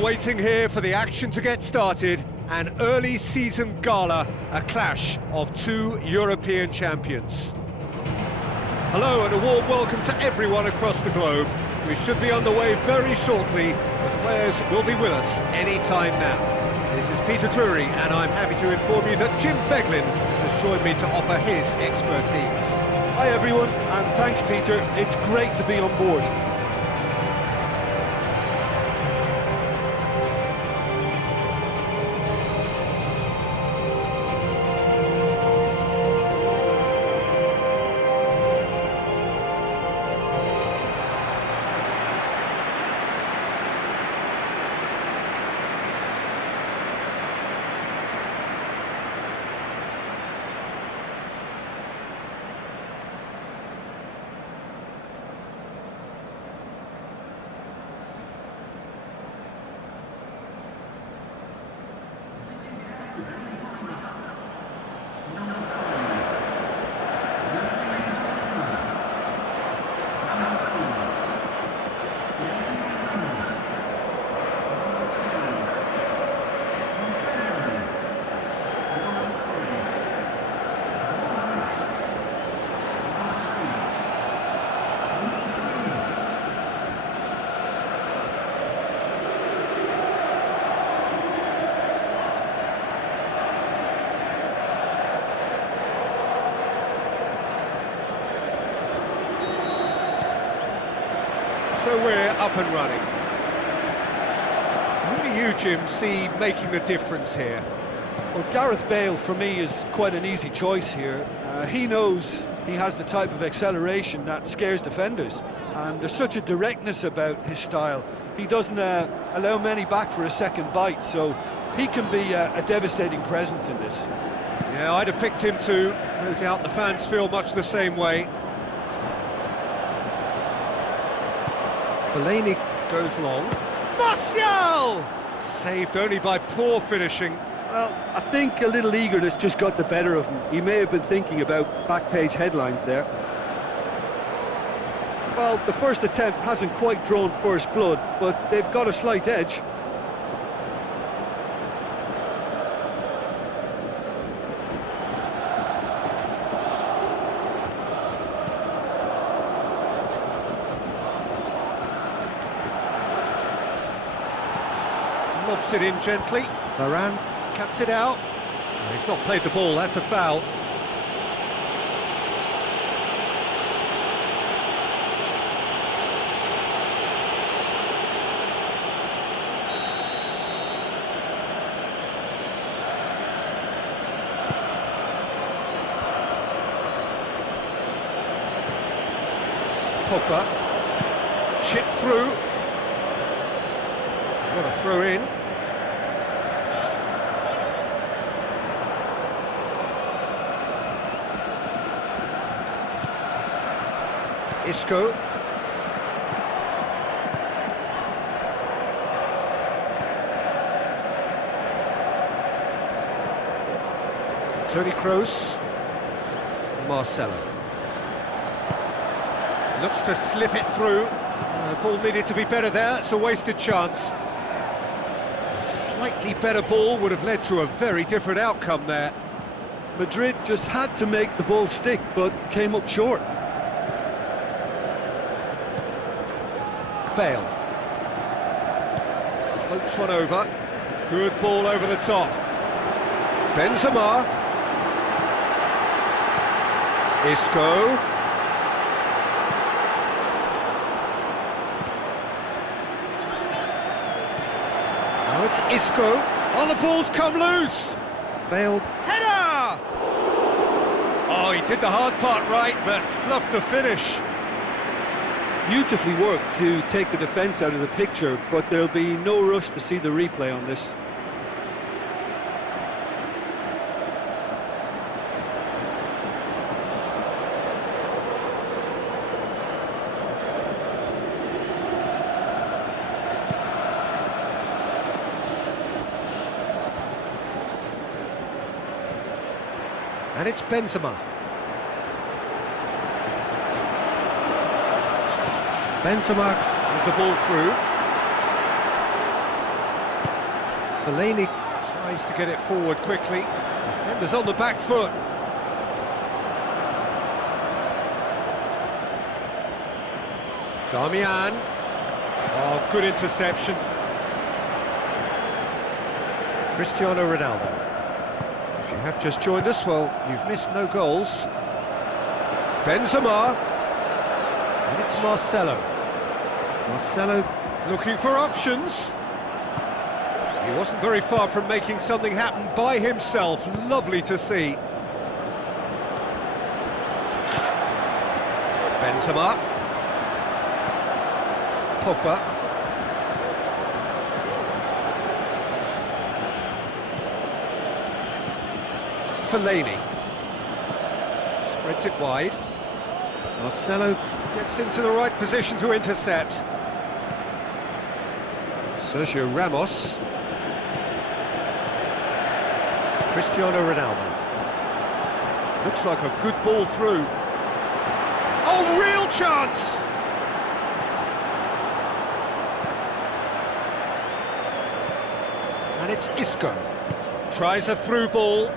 all waiting here for the action to get started. An early season gala, a clash of two European champions. Hello and a warm welcome to everyone across the globe. We should be underway very shortly. The players will be with us any time now. This is Peter Drury and I'm happy to inform you that Jim Beglin has joined me to offer his expertise. Hi everyone, and thanks Peter, it's great to be on board. So we're up and running. Who do you, Jim, see making the difference here? Well, Gareth Bale, for me, is quite an easy choice here. He knows he has the type of acceleration that scares defenders, and there's such a directness about his style. He doesn't allow many back for a second bite, so he can be a devastating presence in this. Yeah, I'd have picked him too. No doubt the fans feel much the same way. Fellaini goes long. Martial! Saved only by poor finishing. Well, I think a little eagerness just got the better of him. He may have been thinking about back-page headlines there. Well, the first attempt hasn't quite drawn first blood, but they've got a slight edge. Lobs it in gently. Varane cuts it out. No, he's not played the ball, that's a foul. Pogba. Chip through. What a throw in. Isco. Toni Kroos. Marcelo. Looks to slip it through. Ball needed to be better there, it's a wasted chance. A slightly better ball would have led to a very different outcome there. Madrid just had to make the ball stick, but came up short. Bale. Floats one over. Good ball over the top. Benzema. Isco. Now it's Isco. Oh, the ball's come loose. Bale. Header! Oh, he did the hard part right, but fluffed the finish. Beautifully worked to take the defence out of the picture, but there'll be no rush to see the replay on this. And it's Benzema. Benzema with the ball through. Fellaini tries to get it forward quickly. Defenders on the back foot. Damian. Oh, good interception. Cristiano Ronaldo. If you have just joined us, well, you've missed no goals. Benzema. And it's Marcelo. Marcelo looking for options. He wasn't very far from making something happen by himself. Lovely to see. Benzema. Pogba. Fellaini. Spreads it wide. Marcelo gets into the right position to intercept. Sergio Ramos. Cristiano Ronaldo. Looks like a good ball through. Oh, real chance! And it's Isco. Tries a through ball.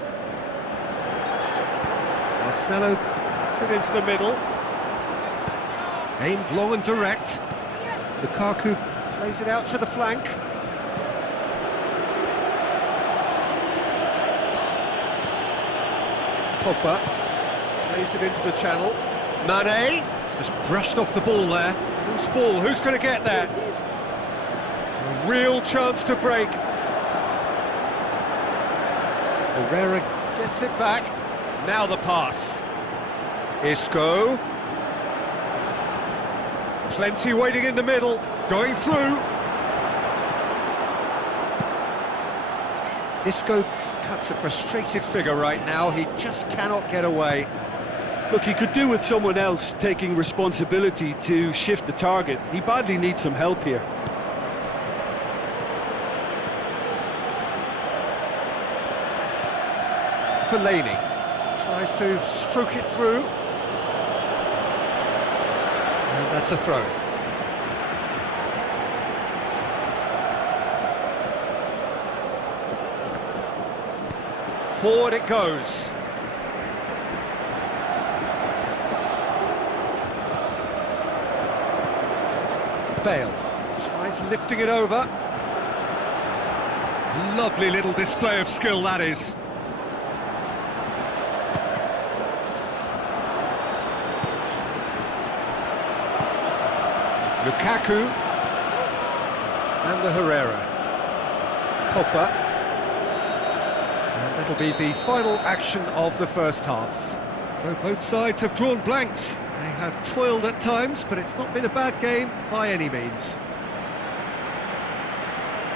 Marcelo gets it into the middle. Aimed long and direct. Lukaku plays it out to the flank. Pogba plays it into the channel. Mane has brushed off the ball there. Loose ball, who's going to get there? A real chance to break. Herrera gets it back. Now the pass. Isco. Plenty waiting in the middle. Going through. Isco cuts a frustrated figure right now. He just cannot get away. Look, he could do with someone else taking responsibility to shift the target. He badly needs some help here. Fellaini tries to stroke it through. And that's a throw. Forward it goes. Bale tries lifting it over. Lovely little display of skill, that is. Lukaku and the Herrera. Pogba. And that'll be the final action of the first half. So both sides have drawn blanks. They have toiled at times, but it's not been a bad game by any means.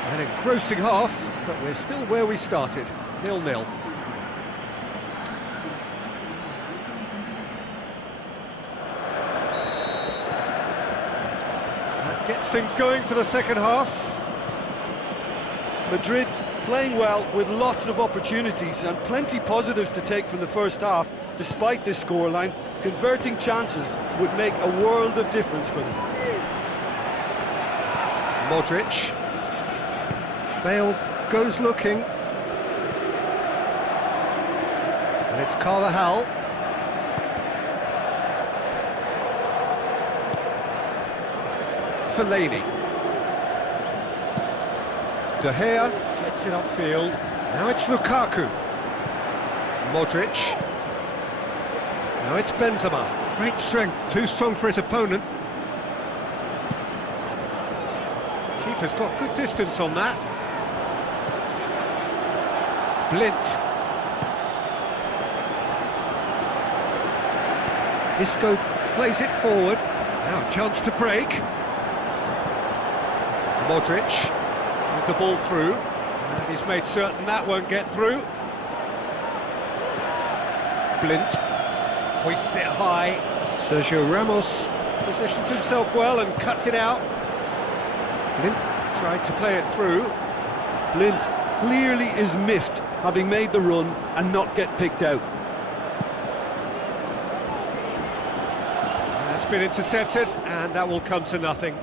An engrossing half, but we're still where we started, 0-0. That gets things going for the second half. Madrid playing well with lots of opportunities and plenty positives to take from the first half. Despite this scoreline, converting chances would make a world of difference for them. Modric. Bale goes looking. And it's Carvajal. Fellaini. De Gea gets it upfield. Now it's Lukaku. Modric. Now it's Benzema. Great strength, too strong for his opponent. Keeper's got good distance on that. Blint. Isco plays it forward. Now a chance to break. Modric with the ball through. And he's made certain that won't get through. Blint hoists it high. Sergio Ramos positions himself well and cuts it out. Blint tried to play it through. Blint clearly is miffed, having made the run and not get picked out. That's been intercepted, and that will come to nothing.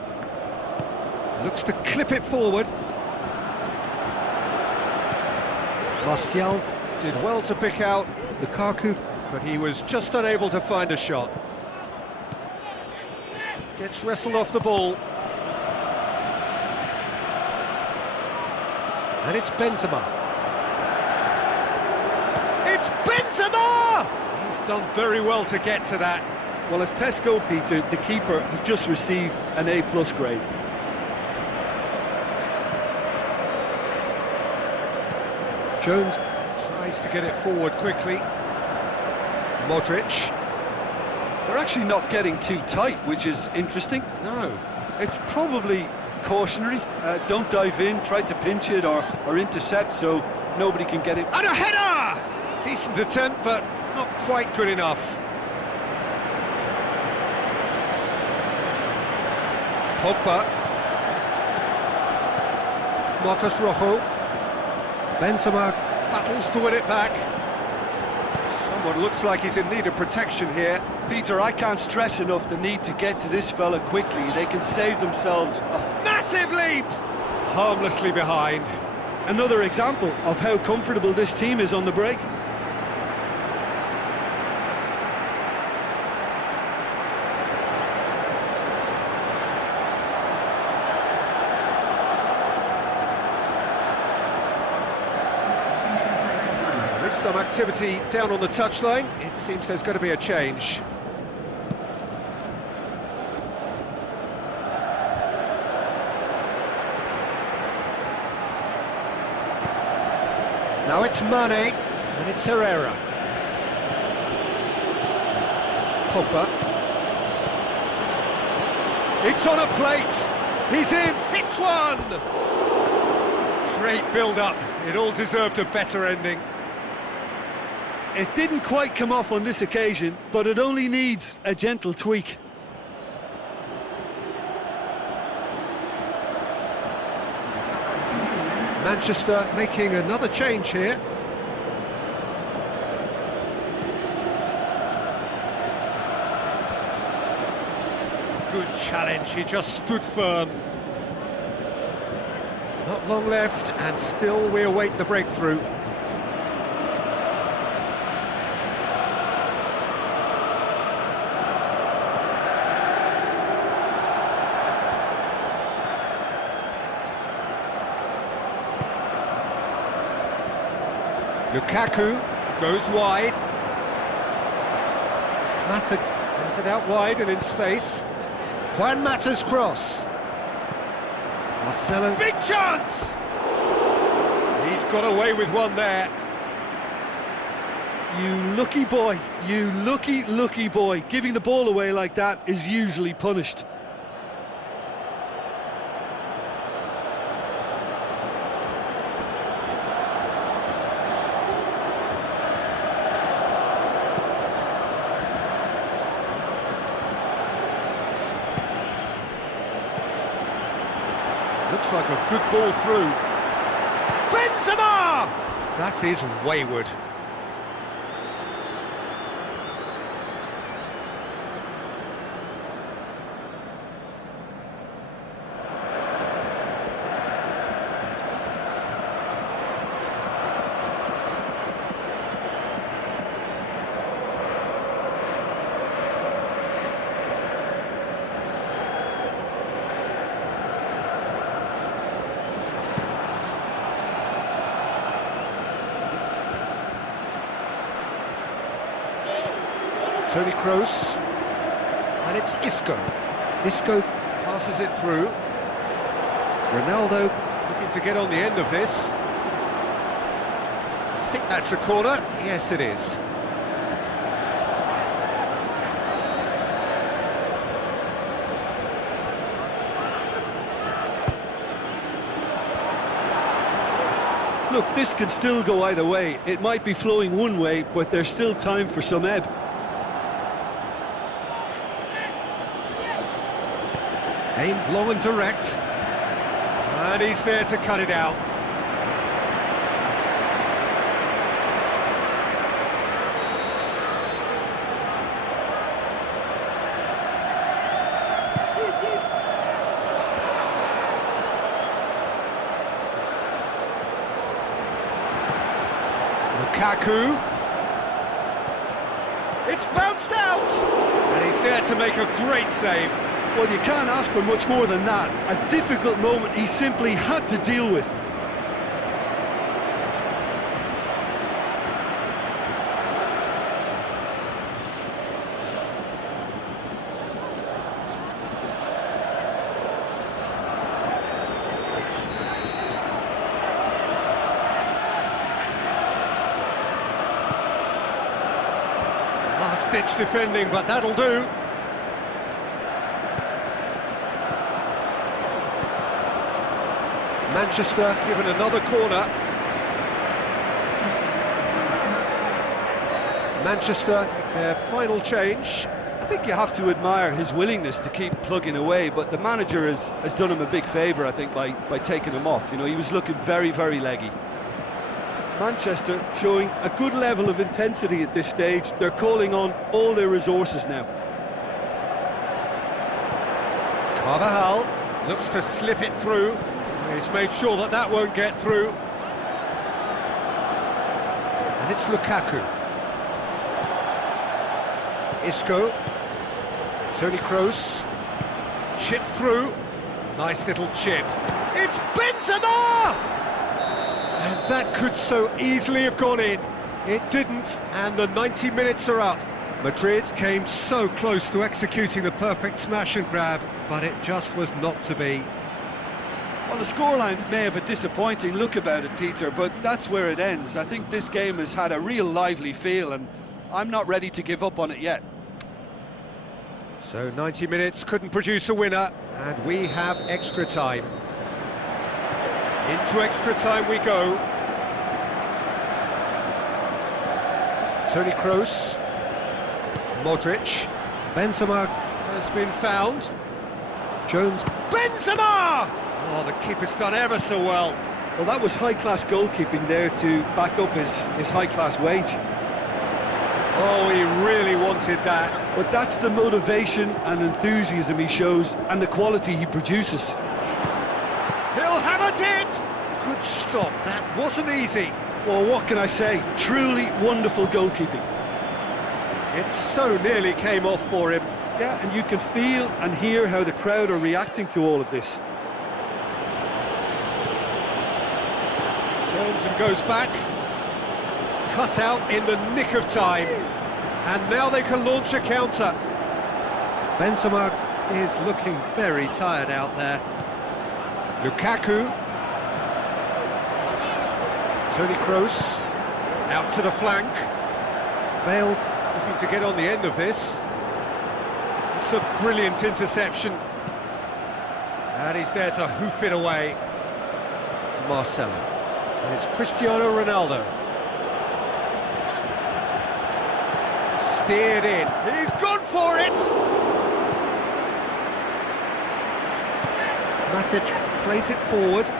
Looks to clip it forward. Martial did well to pick out Lukaku, but he was just unable to find a shot. Gets wrestled off the ball. And it's Benzema. It's Benzema! He's done very well to get to that. Well, as tests go, Peter, the keeper has just received an A+ grade. Jones tries to get it forward quickly. Modric. They're actually not getting too tight, which is interesting. No. It's probably cautionary. Don't dive in, try to pinch it or intercept so nobody can get it. And a header! Decent attempt, but not quite good enough. Pogba. Marcos Rojo. Benzema battles to win it back. Someone looks like he's in need of protection here. Peter, I can't stress enough the need to get to this fella quickly. They can save themselves. Massive leap! Harmlessly behind. Another example of how comfortable this team is on the break. There's some activity down on the touchline. It seems there's going to be a change. Now it's Mane, and it's Herrera. Pogba. It's on a plate. He's in. Hits one. Great build-up. It all deserved a better ending. It didn't quite come off on this occasion, but it only needs a gentle tweak. Manchester making another change here. Good challenge, he just stood firm. Not long left, and still we await the breakthrough. Lukaku goes wide. Mata has it out wide and in space. Juan Mata's cross. Marcelo. Big chance! He's got away with one there. You lucky boy, you lucky boy. Giving the ball away like that is usually punished. Looks like a good ball through. Benzema! That is wayward. Toni Kroos, and it's Isco. Isco passes it through. Ronaldo looking to get on the end of this. I think that's a corner. Yes, it is. Look, this could still go either way. It might be flowing one way, but there's still time for some ebb. Aimed long and direct, and he's there to cut it out. Lukaku. It's bounced out! And he's there to make a great save. Well, you can't ask for much more than that. A difficult moment he simply had to deal with. Last-ditch defending, but that'll do. Manchester given another corner. Manchester, their final change. I think you have to admire his willingness to keep plugging away, but the manager has done him a big favour, I think, by taking him off. You know, he was looking very, very leggy. Manchester showing a good level of intensity at this stage. They're calling on all their resources now. Carvajal looks to slip it through. He's made sure that that won't get through. And it's Lukaku. Isco. Toni Kroos. Chip through. Nice little chip. It's Benzema! And that could so easily have gone in. It didn't, and the 90 minutes are up. Madrid came so close to executing the perfect smash and grab, but it just was not to be. Well, the scoreline may have a disappointing look about it, Peter, but that's where it ends. I think this game has had a real lively feel, and I'm not ready to give up on it yet. So 90 minutes couldn't produce a winner, and we have extra time. Into extra time we go. Toni Kroos. Modric. Benzema has been found. Jones. Benzema! Oh, the keeper's done ever so well. Well, that was high-class goalkeeping there to back up his high-class wage. Oh, he really wanted that. But that's the motivation and enthusiasm he shows, and the quality he produces. He'll have a dip! Good stop, that wasn't easy. Well, what can I say? Truly wonderful goalkeeping. It so nearly came off for him. Yeah, and you can feel and hear how the crowd are reacting to all of this. Turns and goes back. Cut out in the nick of time. And now they can launch a counter. Benzema is looking very tired out there. Lukaku. Toni Kroos. Out to the flank. Bale looking to get on the end of this. It's a brilliant interception. And he's there to hoof it away. Marcelo. And it's Cristiano Ronaldo. Steered in. He's gone for it! Matic plays it forward.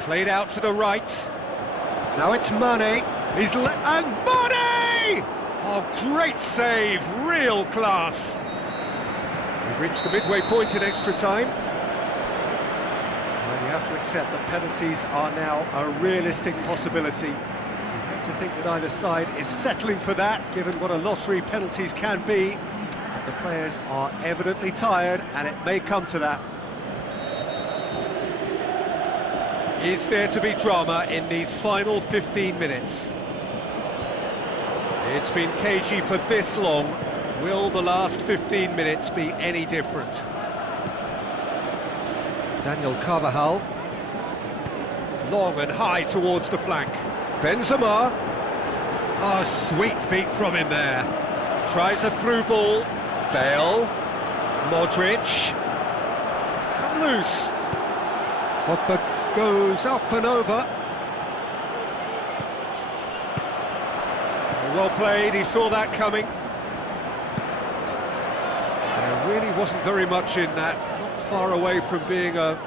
Played out to the right. Now it's Mane. And Mane! Oh, great save. Real class. We've reached the midway point in extra time. You have to accept that penalties are now a realistic possibility. You have to think that either side is settling for that, given what a lottery penalties can be. But the players are evidently tired, and it may come to that. Is there to be drama in these final 15 minutes? It's been cagey for this long. Will the last 15 minutes be any different? Daniel Carvajal. Long and high towards the flank. Benzema. Oh, sweet feet from him there. Tries a through ball. Bale. Modric. It's come loose. Pogba goes up and over. Well played, he saw that coming. There really wasn't very much in that. Not far away from being a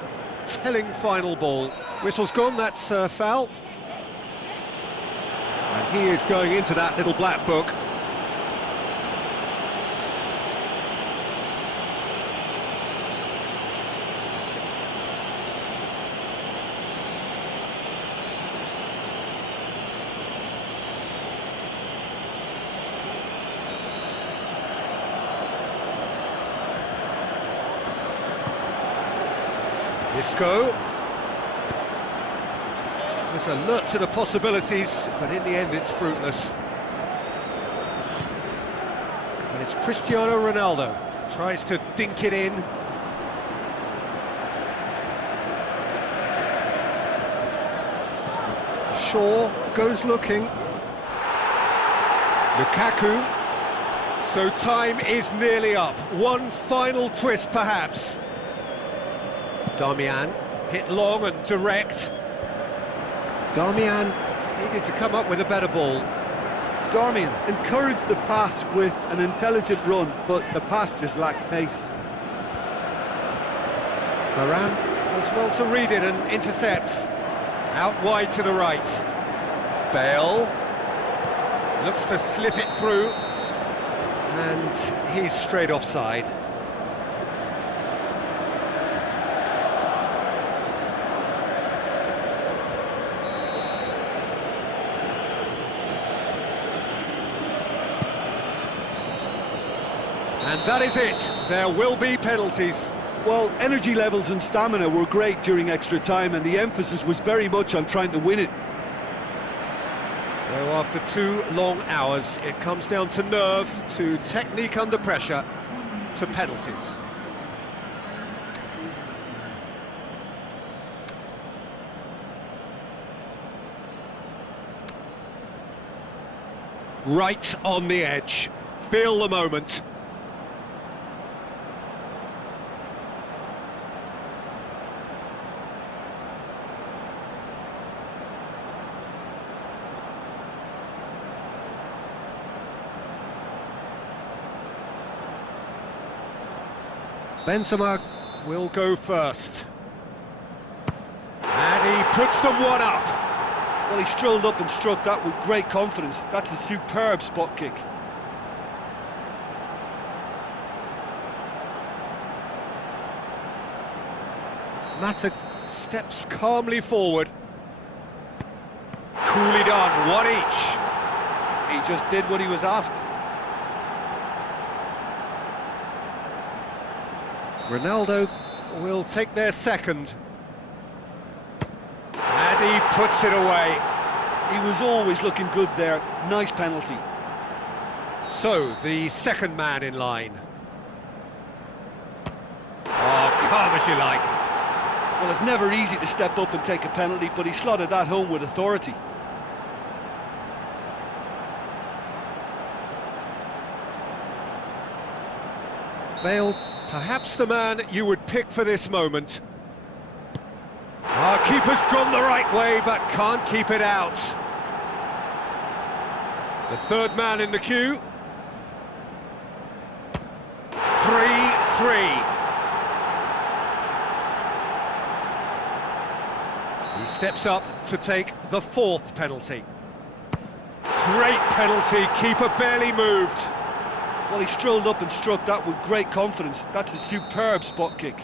telling final ball. Whistle's gone, that's a foul. And he is going into that little black book. Isco. There's alert to the possibilities, but in the end it's fruitless. And it's Cristiano Ronaldo. Tries to dink it in. Shaw goes looking. Lukaku. So time is nearly up. One final twist, perhaps. Darmian, hit long and direct. Darmian needed to come up with a better ball. Darmian encouraged the pass with an intelligent run, but the pass just lacked pace. Varane does well to read it and intercepts. Out wide to the right. Bale looks to slip it through. And he's straight offside. And that is it. There will be penalties. Well, energy levels and stamina were great during extra time, and the emphasis was very much on trying to win it. So after 2 long hours, it comes down to nerve, to technique under pressure, to penalties. Right on the edge. Feel the moment. Benzema will go first. And he puts them one up. Well, he strolled up and struck that with great confidence. That's a superb spot kick. Mata steps calmly forward. Coolly done, one each. He just did what he was asked. Ronaldo will take their second. And he puts it away. He was always looking good there. Nice penalty. So, the second man in line. Oh, calm as you like. Well, it's never easy to step up and take a penalty, but he slotted that home with authority. Bale, perhaps the man you would pick for this moment. Our keeper's gone the right way, but can't keep it out. The third man in the queue. 3-3. He steps up to take the fourth penalty. Great penalty, keeper barely moved. Well, he strolled up and struck that with great confidence. That's a superb spot kick.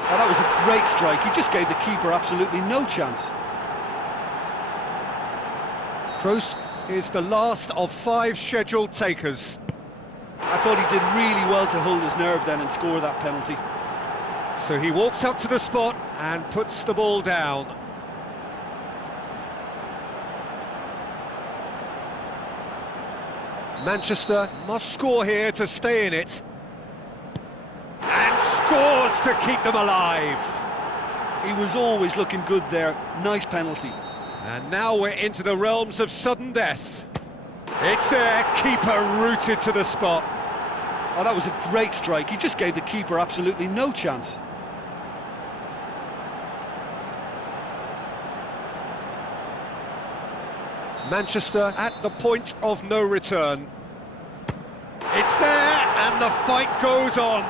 Oh, that was a great strike. He just gave the keeper absolutely no chance. Kroos is the last of 5 scheduled takers. I thought he did really well to hold his nerve then and score that penalty. So he walks up to the spot and puts the ball down. Manchester must score here to stay in it. And scores to keep them alive. He was always looking good there. Nice penalty. And now we're into the realms of sudden death. It's there, keeper rooted to the spot. Oh, that was a great strike. He just gave the keeper absolutely no chance. Manchester at the point of no return. It's there, and the fight goes on.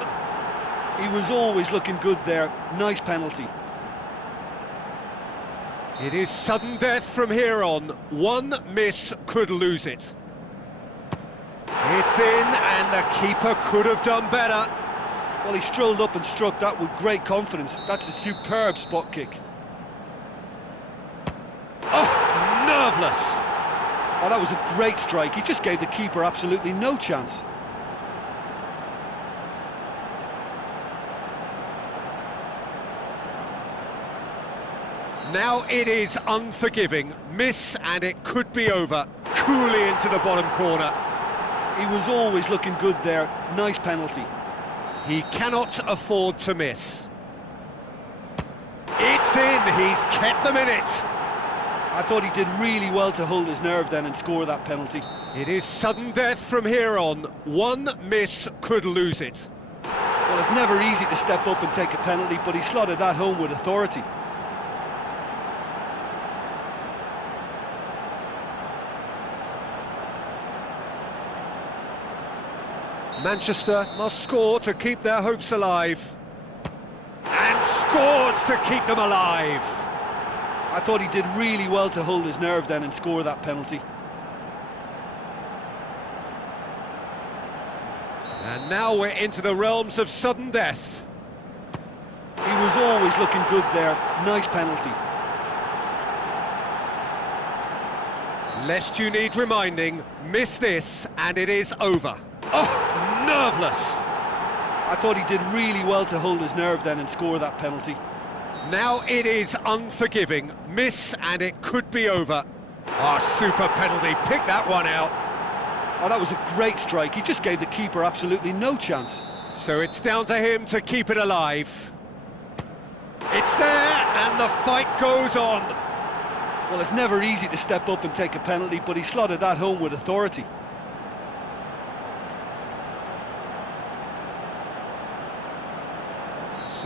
He was always looking good there. Nice penalty. It is sudden death from here on. One miss could lose it. It's in, and the keeper could have done better. Well, he strolled up and struck that with great confidence. That's a superb spot kick. Oh, nerveless. Oh, that was a great strike. He just gave the keeper absolutely no chance. Now it is unforgiving. Miss and it could be over. Coolly into the bottom corner. He was always looking good there. Nice penalty. He cannot afford to miss. It's in. He's kept them in it. I thought he did really well to hold his nerve then and score that penalty. It is sudden death from here on. One miss could lose it. Well, it's never easy to step up and take a penalty, but he slotted that home with authority. Manchester must score to keep their hopes alive. And scores to keep them alive. I thought he did really well to hold his nerve then and score that penalty. And now we're into the realms of sudden death. He was always looking good there. Nice penalty. Lest you need reminding, miss this and it is over. Oh, nerveless. I thought he did really well to hold his nerve then and score that penalty. Now it is unforgiving. Miss and it could be over. Ah, super penalty. Pick that one out. Oh, that was a great strike. He just gave the keeper absolutely no chance. So it's down to him to keep it alive. It's there and the fight goes on. Well, it's never easy to step up and take a penalty, but he slotted that home with authority.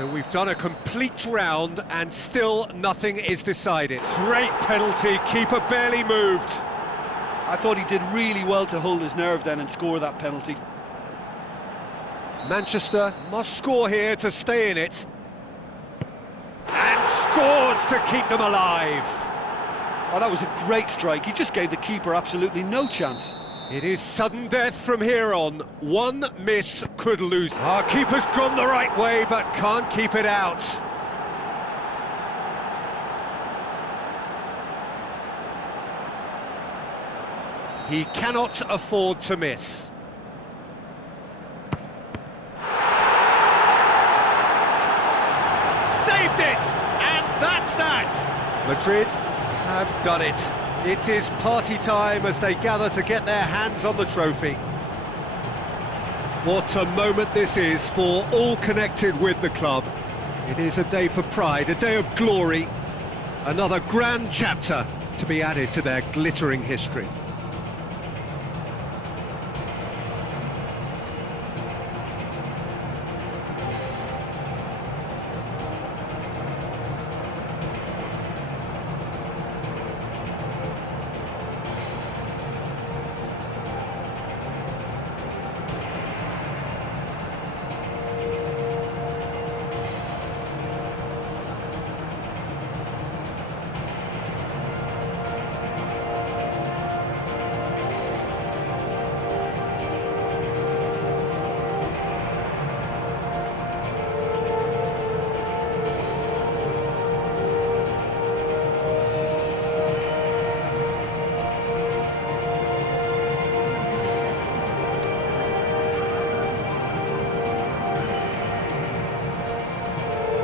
So we've done a complete round and still nothing is decided. Great penalty, keeper barely moved. I thought he did really well to hold his nerve then and score that penalty. Manchester must score here to stay in it. And scores to keep them alive. Oh, that was a great strike. He just gave the keeper absolutely no chance. It is sudden death from here on. One miss could lose. Our keeper's gone the right way, but can't keep it out. He cannot afford to miss. Saved it! And that's that! Madrid have done it. It is party time as they gather to get their hands on the trophy. What a moment this is for all connected with the club. It is a day for pride, a day of glory. Another grand chapter to be added to their glittering history.